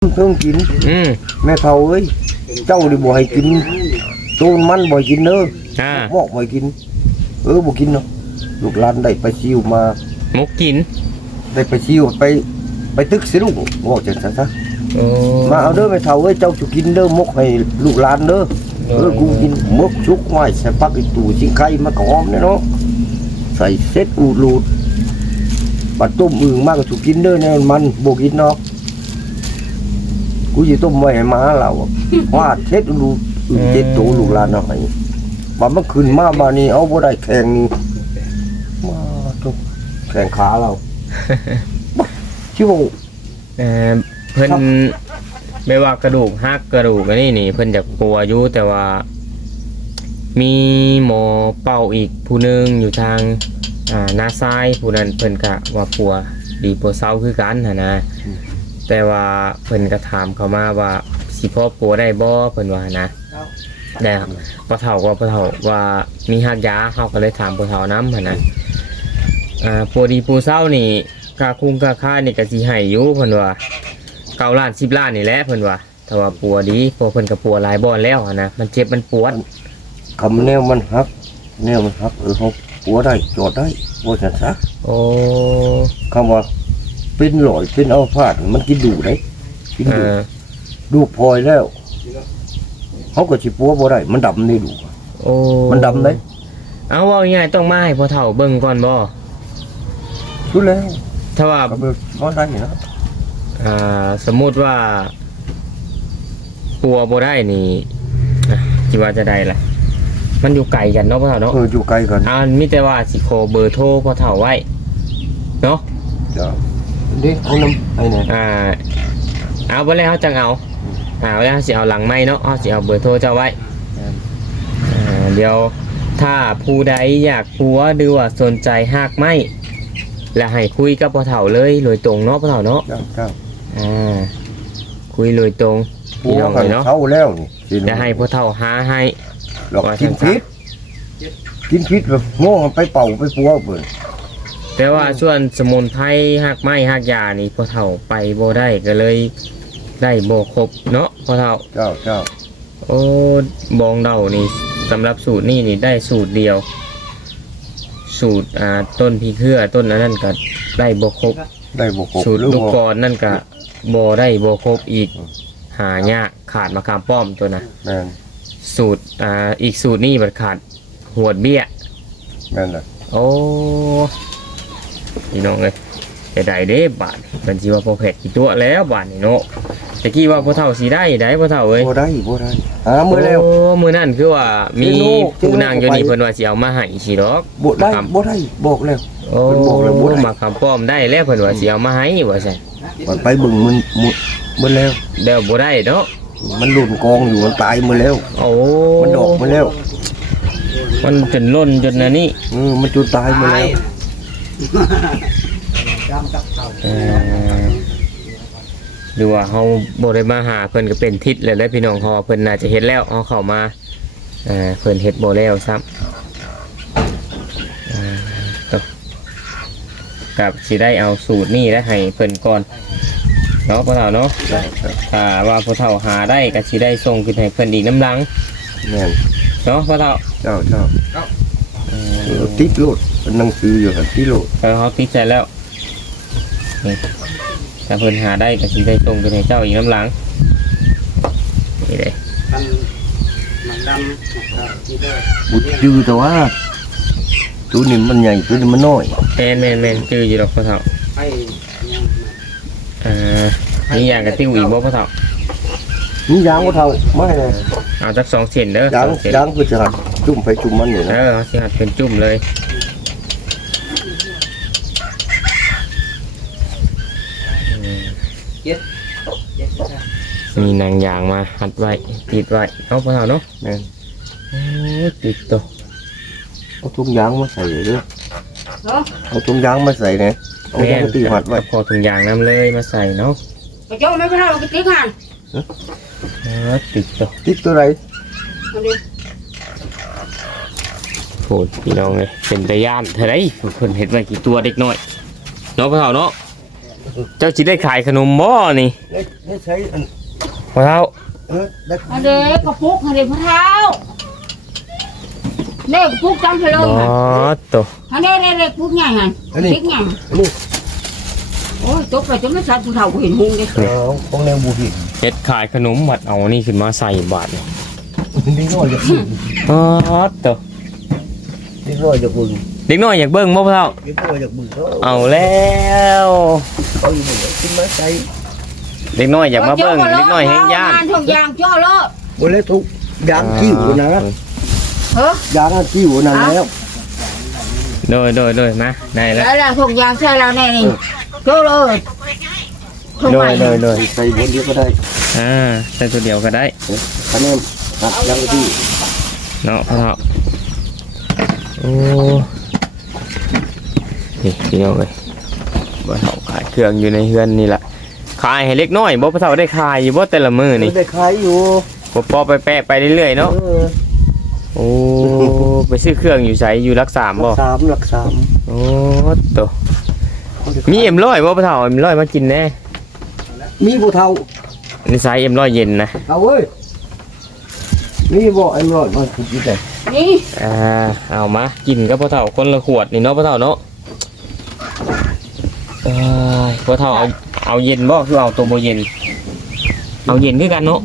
เพิ่งกินอืมแม่เฒ่าเอ้ยเจ้าดิบ่ให้กินตูนมันบ่ให้กินเด้ออ่าหมอกบ่ให้กิน เออบ่กินเนาะลูกหลานได้ไปซิวมา มุกกินได้ไปซิวไป ไปตึกสิลูกบอกจังซั่นซะโอ้มาเอาเด้อแม่เฒ่าเอ้ยเจ้าสิกินเด้อหมกให้ลูกหลานเด้อเออกูกินหมกชุกไม้ใส่ปักอีตู่สิงไข่มากหอมเนี่ยเนาะใส่เซ็ตอูดรูดปัดต้มอึ่งมากก็ถูกกินเด้อเนี่ยมันบ่กินเนาะ กูสิต้มไว้ให้หมาเราอะว่าเซ็ตอูดรูดอึ่งเจ็ดตัวลูกหลานเอาให้บัดมันขึ้นมาบานี้เอาบ่ได้แข่งนี่มาตุแข่งขาเราบ่ชิวเออเพิ่นไม่ว่ากระดูกหักกระดูกอันนี้นี่ เพิ่นจะปัวอยู่แต่ว่า มีหมอเป่าอีกผู้หนึงอยู่ทางอ่าหน้าซ้ายผู้นั้นเพิ่นกะว่าปัวดีปัวเศร้าคือกันหั่นนะ แต่ว่าเพิ่นก็ถามเขามาว่าสิพ่อปัวได้บ่เพิ่นว่านะแต่พ่อเฒ่าก็พ่อเฒ่าว่ามีหักยาเฮาก็เลยถามพ่อเฒ่านํหั่นนะอ่าปัวดีปัวเศร้านี่ค่าคุ้มค่าค่านี่ก็สิให้อยู่เพิ่นว่าเก้าล้าน10ล้านนี่แหละเพิ่นว่าแต่ว่าปัวดีเพราะเพิ่นก็ปัวหลายบ่อนแล้วหั่นนะมันเจ็บมันปวดคำแนวมันหักแนวมันหักเออเขาปัวได้จอดได้บ่จังซะโอ้คำว่า เป็นหลอยเป็นเอาพาดมันกินดูได้กินเอดูอดูพลอยแล้วเขาก็สิปัวบ่ได้ มันดำในดูโอ้มันดำเลยเอาว่าง่ายๆต้องมาให้พ่อเฒ่าเบิ่งก่อนบ่ชุดแล้วถ้าว่าก็เป็นบ่ได้นะอ่าสมมุติว่าปัวบ่ได้นี่อะคิดว่าจะได้ล่ะมันอยู่ไกลกันเนาะพ่อเฒ่าเนาะเอออยู่ไกลกันอ่ามีแต่ว่าสิขอเบอร์โทรพ่อเฒ่าไว้เนาะจ้ะเด็กเอาน้ำไอ้เนี่ยอ่าเอาบ่แล้วเฮาจังเอาอ่าบ่แล้วเฮาสิเอาหลังไม้เนาะเฮาสิเอาเบอร์โทรเจ้าไว้อ่าเดี๋ยวถ้าผู้ใดอยากปัวหรือว่าสนใจหากไม้และให้คุยกับพ่อเฒ่าเลยโดยตรงเนาะพ่อเฒ่าเนาะเจ้าเจ้าอ่าคุยโดยตรงปัพี่วน้องกันเลยเนาะเข้าแล้วนี่สิจะให้พ่อเฒ่าหาให้หลอกกินพิษกินพิษแบบโง่ไปเป่าไปปัวเพิ่น แต่ว่าส่วนสมุนไพรหักไม้หักยานี่พ่อเฒ่าไปบ่ได้ก็เลย ได้บ่ครบเนาะพ่อเฒ่าเจ้าเจ้าโอ้บองเดานี่สำหรับสูตรนี่นี่ได้สูตรเดียว สูตรอ่าต้นพีเครือต้นอันนั้นก็ได้บ่ครบได้บ่ครบสูตรหรือลูกบ่กรนั่นก็บ่ได้บ่ครบอีก หายากขาดมะขามป้อมตัวนะแม่นสูตรอ่าอีกสูตรนี่มันขาดหวดเบี้ย แม่นล่ะโอ้ พี่น้องเลยจะได้เด้บาทเป็นจีว่าพอเผ็ดกี่ตัวแล้วบาทนี่เนาะตะกี้ว่าพ่อเฒ่าสีได้ได้พ่อเฒ่าเอ้ยบ่ได้บ่ได้หามื้อแล้วโอ้มือนั่นคือว่ามีเจโน่ผู้นางอยู่นี่เจโน่เพิ่นว่าสิเอามาให้สิดอกบ่ได้ครับบ่ได้บอกแล้ว โอ้เพิ่นบอกแล้วบ่ได้ มาคำป้อมได้แล้วเพิ่นว่าสิเอามาให้ว่าซั่นมันไปเบึงมันหมดหมดแล้ว เดี๋ยวบ่ได้เนาะมันหล่นกองอยู่มันตายหมดแล้ว โอ้มันดอกหมดแล้วมันจนล้นจนอันนี้เออมันจุดตายหมดแล้ว เอ่อหรือว่าเฮาบ่ได้มาหาเพิ่นก็เป็นทิศแล้วแหละพี่น้องเฮาเพิ่นน่าจะเฮ็ดแล้วเฮาเข้ามาเอ่อเพิ่นเฮ็ดบ่แล้วซ้ำเอ่อตบกับสิได้เอาสูตรนี้แล้วให้เพิ่นก่อนเนาะพ่อเฒ่าเนาะถ้าว่าพ่อเฒ่าหาได้ก็สิได้ส่งขึ้นให้เพิ่นอีกน้ำหลังแม่นเนาะพ่อเฒ่าเจ้าเจ้าเอ่เอออติดโลดเป็นหนังสืออยู่หั่นติดโลดเออเฮาติดใจแล้วนี่ถ้าเพิ่นหาได้ก็สิได้ส่งขึ้นให้เจ้าอีกน้ำหลังนี่เด้มันมันดำนะครับที่เด้อบุดจือแต่ว่าตัวนี้มันใหญ่ตัวนี้มันน้อยแมนแมนแมนจืออยู่ดอกพ่อเฒ่าไปยังเอ่อนี่อย่างกับติ้วอีกบ่พ่อเฒ่านี่ยางบ่เท่าไม่เลยเอาจักสองเส้นเด้อยางสองเส้นยางคือจะหัดจุ่มไปจุ่มมันอยู่เอนะอเอาสิหัดเป็นจุ่มเลยอืม เจ็ดจ้ะ มีหนางยางมาหัดไว้ติดไว้เอาพ่อเฒ่าเนาะแม่นโอ้ยติดตัวเอาถุงยางมาใส่เด้อเนาะเอาถุงยางมาใส่เนี่ยเอายางตีหัดไว้พอถุงยางน้ำเลยมาใส่เนาะไปเจ้าไม่ไปทำไปติ๊กหันเออติดตัวติดตัวไหนมาดิโหดพี่น้องเลยเป็นตะย่านเท่าไรเพิ่นเห็ดไว้กี่ตัวเด็กน้อยเนาะพ่อเฒ่าเนาะเอเจ้าสิได้ขายขนมบ่นี่ได้ได้ใช้อัน พ่อเฒ่าเออได้อันเด็กกระปุกอันเด็กพระเท้าเด็กปุกจำไปเลยอ๋อฮะตัวอันเด็กเด็กเด็กปุกใหญ่หันอันนี้เด็กใหญ่อันนี้โอ้ยตกไปจนไม่ชัดผู้เฒ่าก็เห็นหุงเลยเออของแนวบูหินเฮ็ดขายขนมบัดเอานี่ขึ้นมาใส่บาทนี่นี่น้อยจากบึงอ๋อตัวนี่น้อยจากบึงเด็กน้อยอยากเบิ่งบ่พ่อเฒ่านี่น้อยจากบึงเขาเอาแล้วเขาอยู่บึงขึ้นมาใช้ เด็กน้อยอยากมาเบิ่งเด็กน้อยแฮงย่านงานทุกอย่างจ่อเลอะบนแล้วทุกยางกิ้วนะเฮ้ยยางกิ้วนั่นแล้วโดยโดยโดยมาได้แล้วแล้วล่ะทุกอย่างใช่แล้วแน่นี่จ่อเลยทุกโดใหม่ยโดยโดยใส่บนเดียวก็ได้อ่าใส่ตัวเดียวก็ได้คะแนนหักยางที่เนาะพ่อเฒ่าโอ้นี่พี่น้องเอ้ยบ่เฒ่าขายเครื่องอยู่ในเฮือนนี่ล่ะ ขายให้เล็กน้อยบ่พ่อเฒ่าได้ขายอยู่บ่แต่ละมื้อนี่ได้ขายอยู่บ่ปอไปแปะไปเรื่อยๆเนาะเออโอ้ไปซื้อเครื่องอยู่ไสอยู่รักสามบ่สามหลักสามโอ้ตัวมีเอ็มร้อยบ่พ่อเฒ่าเอ็มร้อยมากินแน่มีผู้เฒ่านี่ไซส์เอ็มร้อยเย็นนะเอาเว้ยมีบ่ไอ้ร้อยมันคือกี่แต่นี่อ่าเอามากินกับพ่อเฒ่าคนละขวดนี่เนาะพ่อเฒ่าเนาะเอ้ยพ่อเฒ่าเอา เอาเย็นบ่คือเอาตัวบ่เย็น เอาเย็นคือกันเนาะ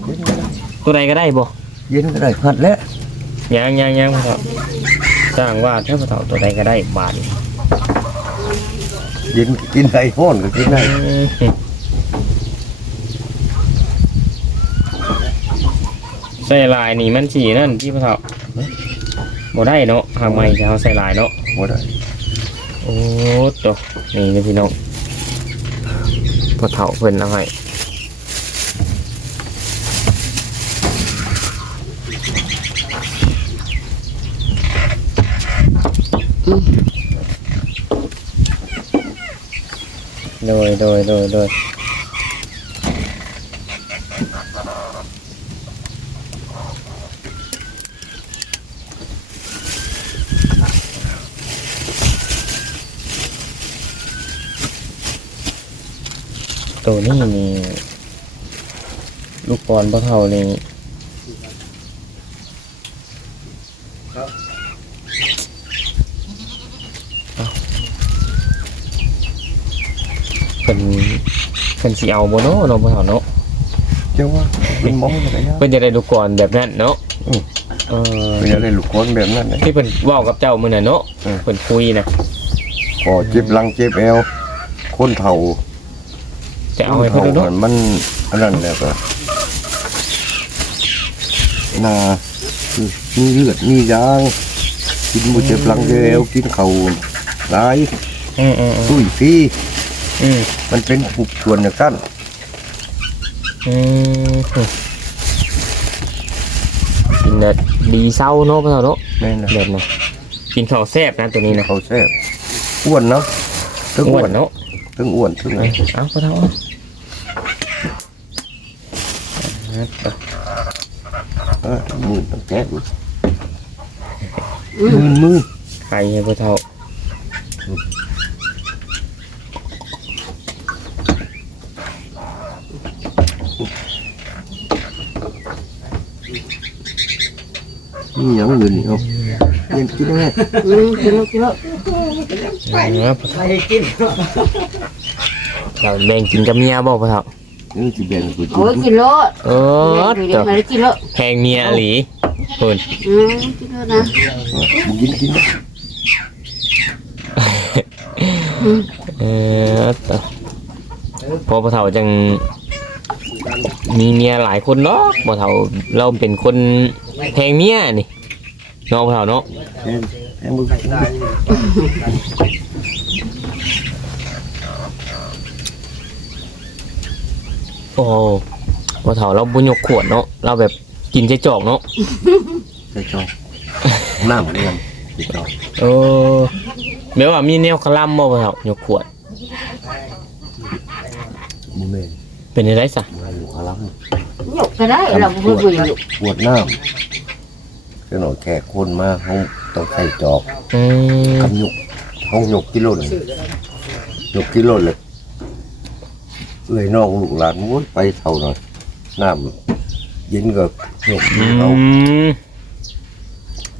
ตัวใดก็ได้บ่เย็นก็ได้พัดแล้วยังยังยังพ่อเฒ่าสร้างว่าถ้าพ่อเฒ่าตัวใดก็ได้บาทนี่เย็นกินได้ห้อนก็กินได้ใส่ลายนี่มันสีนั่นที่พ่อเฒ่าบ่ได้เนาะหางไม้จะเอาใส่ลายเนาะบ่ได้โอ้ตัวนี่นะพี่น้อง พอเถาเพิ่นเอาไว้โดยโดยโดยโดย ตัวนี้นี่ลูกบอลพ่อเท่านี่เอ้าเป็นเป็นสีเอาโบเนาะเนาะพ่อเท่าเนาะเจ้าว่าเป็นหมองอะไรนะเพิ่นจะได้ลูกบอลแบบนั้นเนาะอืมเออเป็นอะไรลูกคนแบบนั้นนะที่เพิ่นเว้ากับเจ้ามื้อน่ะเนาะอืมเพิ่นคุยนะพอเจ็บหลังเจ็บเอวคนเฒ่า จะเอาให้เพิ่นดูเนาะมันอันนั้นแล้วก็น่ามีเลือดมียางกินบ่เจ็บหลังเจ็บเอวกินข้าวหลายอืมอืมอืมตุ้ยฟรีอืมมันเป็นปุกส่วนอย่างนั้นอืมกินน่ะดีเศร้าเนาะพ่อเฒ่าเนาะแม่นนะแบบนั้นกินข้าวแซ่บนะตัวนี้นะเขาแซ่บอ้วนเนาะถึงอ้อ้ววนนเนาะถึงอ้วนถึงเอาเอาพ่อเฒ่าเอา เออมือตั้งแก่มือมือมือไข่ให้พ่อเฒ่านี่หยังอยู่นี่เอาเรียนกินได้ไหมอืมกินแล้วกินแล้วเอาพ่อเฒ่าเราแบ่งกินกับเมียบ่พ่อเฒ่า นี่จะแบ่งกูกิโอ้ยนกินแล้วเออเดี๋ตัยววมากินแล้วแพงเมียอีหลีเพิ่นอืมกินแล้วนะมึงกินกินเออตัวพอพ่อเฒ่าจัง มีเมียหลายคนเนาะพ่อเฒ่าเราเป็นคนแพงเมียนี่เนาะพ่อเฒ่าเนาะแทนแทนมึง โอ้พ่อเฒ่าเราบุญยกขวดเนาะเราแบบกินใช้จอกเนาะใส่จอกน้ำเรียนใส่จอกเออเดี๋ยวว่ามีแนวคลัมบ่พ่อเฒ่ายกขวดมึงเมนเป็นอะไรซะมาอยู่ข้างหลังหยกก็ได้เราไม่เบื่ออยู่ปวดน้ำก็หน่อยแขกคนมาห้องต้องใส่จอกอืมกำหยกห้องหยกกิโลหนึ่งหยกกิโลเลย เอ้ยน้องลูกหลานโว้ยไปเท่าหน่อยน้ำเย็นก็ยกอืเอาม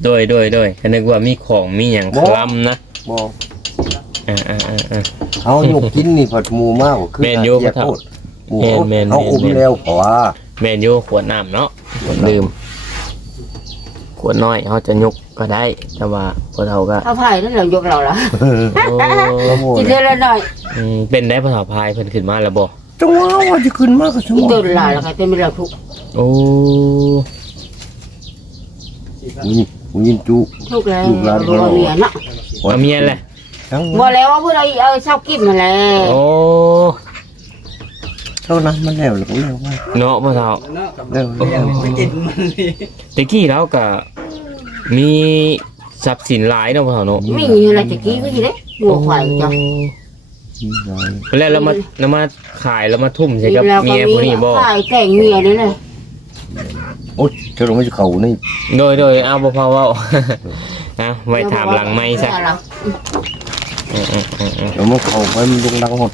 โดยโดยโดยก็นึกว่ามีของมีหยังบ่คลำนะบ่อ่าอ่าอ่าอ่า เอายกกินนี่ผัดหมูมากกว่าคือแม่นอยู่เจียครับโคตรหมูแม่นแม่นเขาอุ้มแม่น แล้วเพราะว่าแมนยูขวดน้ำเนาะดื่ม ขวดน้อยเขาจะยกก็ได้ แต่ว่าพอเท่าก็เอาไผ่นั่นเรายกเราละโอ้แล้วโมกินเนี่ยเท่าละหน่อยอืมเป็นได้พอเท่าพายเพิ่นขึ้นมาแล้วบ่จังหวะว่าจะขึ้นมากก็สมกินองตัวละหลายแล้วก็เต็มไปแล้วทุกโอ้นี่มึงยินจุทุกแล้วลูกหลานรัวเมียเนาะเอาเมียแหละทั้งบ่แล้วว่าเพื่อเราเอาเช่ากินมาแล้วโอ้ เท่านั้นมันแล้วหรือแล้วว่าเนาะพอเท่า เนาะกับแล้วโอ้แล้วไปกินมันนี่ตะกี้แล้วก็มีทรัพย์สินหลายเนาะพอเท่าเนาะมีอะไรจะกี้ก็สิเด้หัวควายจ้ะแล้วเรามาเรามาขายแล้วมาทุ่มใช่กับแล้วก็เมียผู้นี้บ่ขายแต่งเมียนี่เลยโอ๊ยเธอลงไม่จะเข่านี่โดยโดยเอาบ่พอเว้า นะไว้ถามหลังไม้ซะอืมอืมอืมอืมเดี๋ยวมันเข่าไปมันลงดังหมด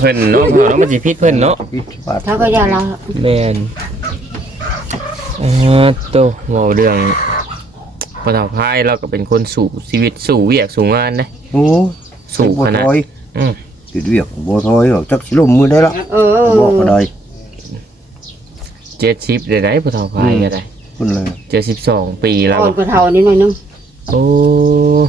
เพิ่นเนาะพอเนาะมันสิพิษเพิ่นเนาะปิดปาดถ้าก็ยาละแม่นอ่าโตเว้าเรื่องพอเฒ่าพายเราก็เป็นคนสู่ชีวิตสู่เวียกสู่งานนะโอ้สู่บ่ขนาดถอยอืมติดเวียกบ่ถอยหรอกจักสิลมมือได้ละเออบอกก็ได้เจ็ดสิบได้ได้พอเฒ่าพายก็ได้คนเลยเจ็ดสิบสองปีแล้วอ่อนกว่าเท่านี้หน่อยนึงโอ้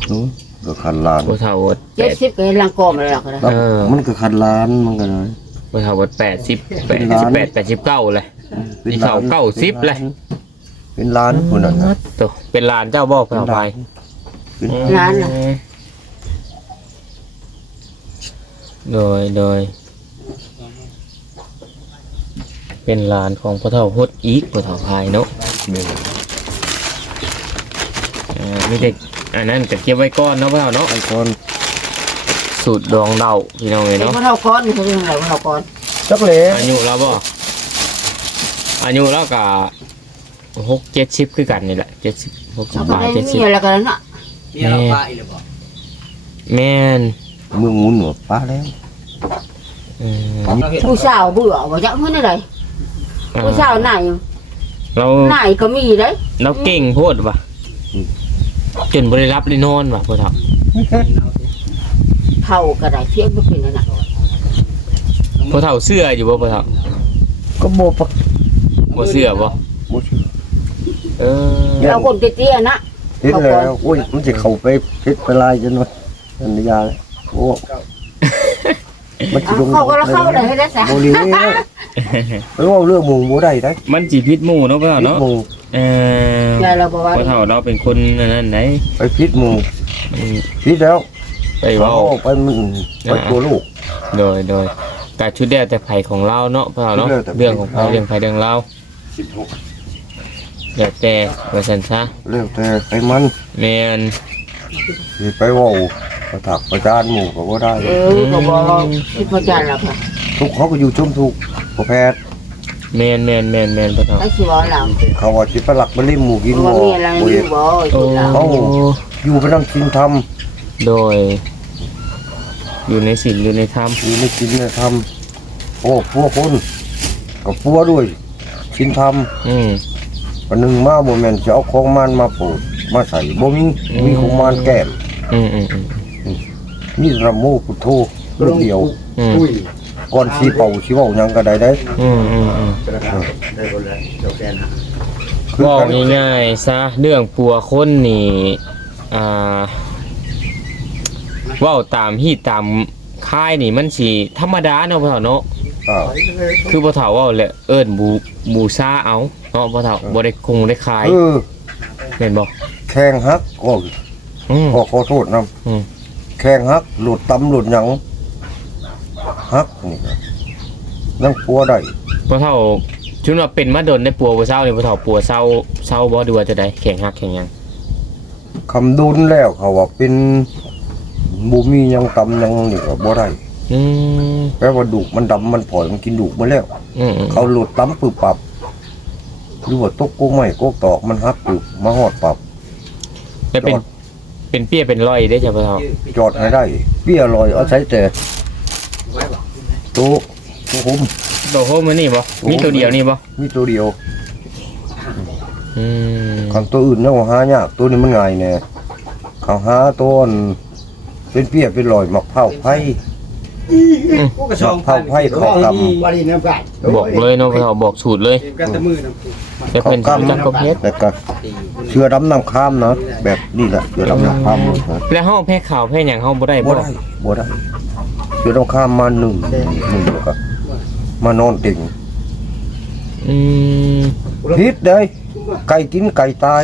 หนู ก็ขันลานพอเฒ่าแปเจ็ดดสิบก็เห็นลังกอมเลยหรอกนะครับเออมันก็ขันลานมันก็เลยพอเฒ่าแปดสิบแปดเป็นสิล้าบนแปดแปดสิบเก้าเลยนี่เขาเก้าสิบเลย เป็นล้านคนนั้นน่ะโตเป็นลานเจ้าบ่พอเฒ่าพายเป็นร้านน่ะโดยโดย เป็นลานของพ่อเฒ่าฮดอีกพ่อเฒ่าพายเนาะ แม่นอ่ามีแต่ อันนั้นก็เก็บไว้ก่อนเนาะพ่อเฒ่าเนาะไอ้คนสูตรดองเดาพี่น้องเลยเนาะเนาะเท่าก้อนเขาเรียกอะไรเท่าก้อนจักเหลอายุแล้วบ่อายุแล้วก็หกเจ็ดสิบคือกันนี่แหละเจ็ดสิบหกสิบเขาก็ปลายได้เจ็ดสิเมีบยแล้วกันเนาะมีเราป้าอีกหรือเปล่าแม่นเมืองหมุนหัวป้าแล้วอืมเราเห็นผู้สาวเบื่อว่าจะเมื่อไหร่ผู้สาวไหนเราไหนก็มีเลยเราเก่งโพดว่ะ จนบริรับเลยนอนว่ะพ่อเฒ่าเท่าก็ได้เทียบไม่เป็นนั่นน่ะพ่อเฒ่าเสื้ออยู่บ่พ่อเฒ่าก็บ่ปะบ่เสื้อบ่บ่ชื่อเออเราคนเตี้ยๆนะเห็นแล้วโอ้ยมันจะเข้าไปเพชรไปลายจนว่าอันนี้ยาแล้วโอ้มันสิเอาลงเข้าก็แล้วเข้าเลยให้ได้ซะบ่เลี้ยงไปเว่าเรื่องหมู่บ่ได้ได้มันจีพิษหมู่เนาะพ่อเฒ่าเนาะหมู่ เออยายเราบอกว่าพ่อเฒ่าเราเป็นคนอันนั้นไหนไปพิษหมู่อืมพิษแล้วไปเว้าอไปมันไปตัวลูก โดยโดยการชุดเดียวแต่ไผ่ของเราเนาะพ่อเฒ่าเนาะชุดเดียวแต่ไผ่เรื่องของไผ่เรื่องไผ่เรื่องเรา16อยากแต่ว่าซั่นซะแล้วแต่ใครมันแม่นสิไปเว้าประถักประจานหมู่ก็บ่ได้ เออก็บอกว่าคิดพระจันทร์แล้วค่ะทุกเขาก็อยู่ชมทุกข์บ่แพทย์ แม่นแม่นแม่นแม่นพ่อเฒ่าไอ้สิว่าหลังเขาว่าสิไปหลักไปเล่มหมู่กินว่าบ่มีอะไรบ่อเฮ็ยู่ดบ่โอ้กินแล้วเอ้าอยู่ไปนำกินทำโดย อยู่ในศีลอยู่ในธรรมอยู่ในกินในทำโอ้พัวคนกับพัวด้วยกินทำอืมวันหนึงมาบ่แม่นจะเอาของมันมาปลูกมาใส่บ่มีมีของมันแก้มอืมอืมอืมนี่ระโมพุทโธลูกเดียว อืม ก่อนสิเป่าสิเว้าหยังก็ได้ได้อืมอืมอืมได้คนละเจ้าแกนฮะคือบอกกันง่ายๆซะเรื่องปัวคนนี่อ่าเว่าตามฮีตตามค่ายนี่มันสิธรรมดาเนาะพ่อเฒ่าเนาะอ้าวคือพ่อเฒ่าเว่าแหละเอิ้นบูบูซาเอาเนาะพ่อเฒ่าบ่ได้คงได้ขายเออแม่นบ่แข้งฮักก็อืม ขอขอโทษนํอืม แข้งฮักหลุดตำหลุดหยัง ฮักนี่ก็ยังปัวได้พ่อเฒ่าชุนว่าเป็นมาดนได้ปัวบ่เศร้านี่พ่อเฒ่าปัวเศร้าเศร้าบ่ดูว่าจะได้แข็งฮักแข็งหยังคำดุนแล้วเขาว่าเป็นบ่มีหยังตำหยังนี่ก็บ่ได้อืมแปลว่าดุมันดำมันผอยมันกินดุมาแล้ว อืมอืมเขาหลุดตำปึบปับหรือว่าตกโกไม้โกตอกมันฮักปึบมาฮอดปับ แล้วเป็นเป็นเปี้ยเป็นร้อยได้จ้ะพ่อเฒ่าจอดให้ได้เปี้ยลอยเอาใช้แต่ ไว้บอกโต๊ะโต๊ะผมตัวโฮมมันนี่บ่มีตัวเดียวนี่บ่มีตัวเดียวอืมคันตัวอื่นเนี่ยหายากตัวนี้มันง่ายแน่เขาหาต้นเป็นเปียเป็นลอยมักเผาไผ่พวกกระชองเผาไผ่เขากวารีน้ำกันบอกเลยเนาะเขาบอกสูตรเลยกันตะมือน้ำปูแต่เพิ่นสิรู้จักก็เฮ็ดำแล้วก็เชือดำน้ำข้ามนะแบบนี้แหละเชือดำน้ำข้ามหมดนะแล้วเฮาแพ้ข่าวแพ้หยังเฮาบ่ได้บ่บ่ได้บ่ได้ เชือดำข้ามมาหนึ่งหนึ่งแล้วก็มานอนติ่งอืมพิษเลยไก่กินไก่ตาย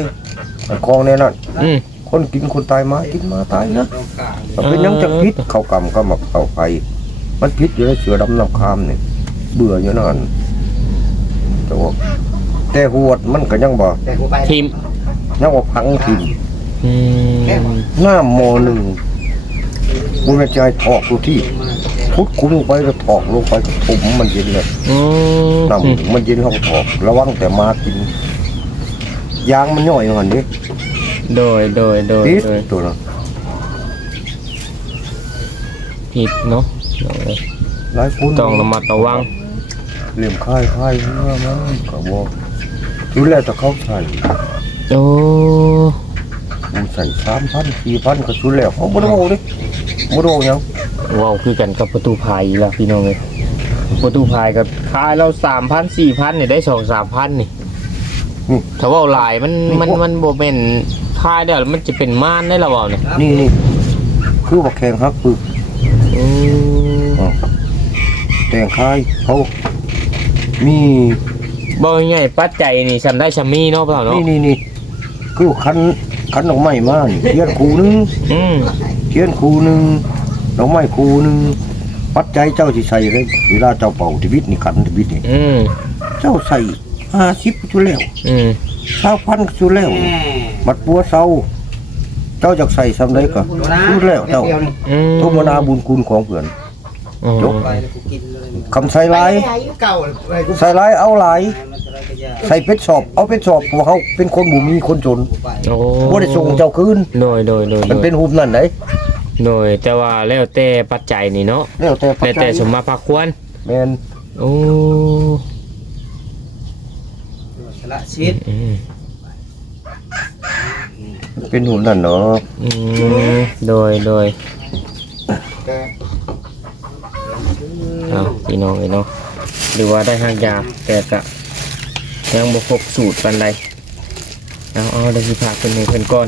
มันคลองในนั้นอืม คนกินคนตายมากินมาตายนะมันเป็นหยังจะพิษเขากำก็มาเอาไป มันพิษอยู่ในเสือดำน้ำข้ามเนี่ยเบื่ออยู่นั่นแต่ว่าแต่หวดมันก็ยังบ่แต่กูไปทีมยังบ่พังทิ่มอืมหน้าโมหนึ่งบุญใจถอกดูที่ พุดคุ้มไปก็ถอกลงไปก็ผมมันเย็นเลยอืมน้ำมันเย็นเขาก็ถอกระวังแต่มากินยางมันย่อยหันดิโดยโดยโดยพิษโดยตัวนั้นผิดเนาะหลายคนต้องระมัดระวังเหลี่ยมค่ายค่ายเมื่อมันก็บอกดูแลแต่เขาใส่โอ้มันใส่สามพันสี่พันก็ชุดแล้วเขาบ่ได้โอ้ดิบ่ได้โอ้หยัง ว้าวคือกันกับประตูพายอีกแล้วพี่น้องเอ้ยประตูพายก็ขายเรา3,000 4,000นี่ได้2 3,000นี่นี่ถ้าเว่าหลายมันมันมันบ่แม่นขายได้วมันจะเป็นม่านได้และเว้าเนี่ยนี่นี่คือว่าแข่งฮักปึกอืมอ๋อแต่งค่ายเขามีบ่ง่ายๆปัจจัยนี่ซำได้ซำมีเนาะเปล่าเนาะนี่นี่นี่คือคันคันดอกไม้มานี่เทียนคูหนึงอืมเทียนคูหนึงด อกไม้คูหนึงปัจจัยเจ้าสิใส่เลยเวลาเจ้าเป่าชีวิตนี่ขันชีวิตนี่อืมเจ้าใส่ห้าสิบจุแล้วอืมเศร้าพันจุแล้วบัดปัวเศร้าเจ้าจะใส่ซ้ำได้ก็จุแล้วเจ้าอืมทุกมนาบุญคุณของเพื่อนอืมจบไปกูกินเลยคำใส่ลายเก่าไปกูใส่ลายเอาลายมันจะได้กระยาใส่เป็ดสอบ เอาเป็ดสอบพวกเขาเป็นคนบุมีคนจนกูไปโอ้บ่ได้ส่งเจ้าคืนโดยโดยโดยมันเป็นหุบนั่นไหน โดยแต่ว่าแล้วแต่ปัจจัยนี่เนาะแล้วแต่ปัจแล้วจัแต่ยสมมาพาควรแมนโอ้สละชีวิตอืมมันเป็นหุบนั่นเนาะอืมโดยโดยแกเอาพี่น้องเอ้ยเนาะหรือว่าได้ห้างยาแต่กะยังบ่ครบสูตรปานใดเอาเอาเดี๋ยวสิพาเพิ่นให้เพิ่นก่อน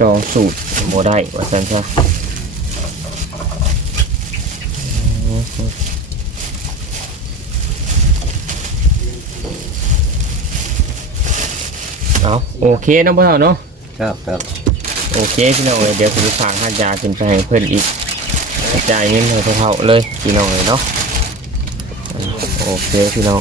สองสูตรบ่ได้ว่าซั่นซะอืมเอาโอเคเนาะพ่อเฒ่าเนาะครับครับโอเคพี่น้องเอ้ยเดี๋ยวผมจะฝากห้ายาขึ้นไปให้เพื่อนอีกกระจายเงินให้เท่าๆเลยพี่น้องเลยเนาะอ่าโอเคพี่น้อง